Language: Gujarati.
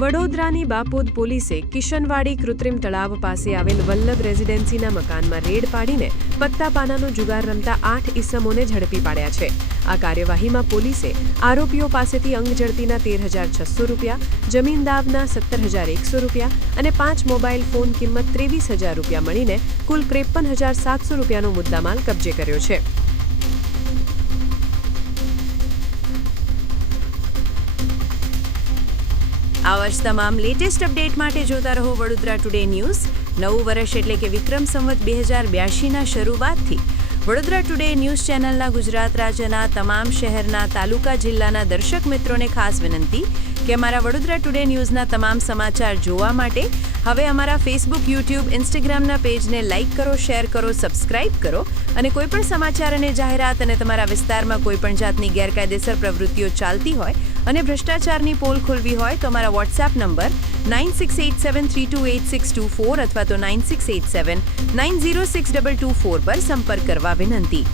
વડોદરાની બાપોદ પોલીસે કિશનવાડી કૃત્રિમ તળાવ પાસે આવેલ વલ્લભ રેઝિડેન્સીના મકાનમાં રેડ પાડીને પત્તાપાનાનો જુગાર રમતા 8 ઈસમોને ઝડપી પાડ્યા છે. આ કાર્યવાહીમાં પોલીસે આરોપીઓ પાસેથી અંગ ઝડતીના 13,600 રૂપિયા, જમીન દાવના 17,100 રૂપિયા અને 5 મોબાઈલ ફોન કિંમત 23,000 રૂપિયા મળીને કુલ 53,700 રૂપિયાનો મુદ્દામાલ કબજે કર્યો છે. આવા જ તમામ લેટેસ્ટ અપડેટ માટે જોતા રહો વડોદરા ટુડે ન્યૂઝ. નવું વર્ષ એટલે કે વિક્રમ સંવત 2082ના શરૂઆતથી વડોદરા ટુડે ન્યૂઝ ચેનલના ગુજરાત રાજ્યના તમામ શહેરના, તાલુકા, જિલ્લાના દર્શક મિત્રોને ખાસ વિનંતી કે અમારા વડોદરા ટુડે ન્યૂઝના તમામ સમાચાર જોવા માટે હવે અમારા ફેસબુક, યુટ્યુબ, ઇન્સ્ટાગ્રામના પેજને લાઇક કરો, શેર કરો, સબસ્ક્રાઇબ કરો અને કોઈપણ સમાચાર અને જાહેરાત અને તમારા વિસ્તારમાં કોઈપણ જાતની ગેરકાયદેસર પ્રવૃત્તિઓ ચાલતી હોય અને ભ્રષ્ટાચારની પોલ ખોલવી હોય તો અમારા વોટ્સએપ નંબર 9687328624 અથવા તો 9687906224 પર સંપર્ક કરવા વિનંતી.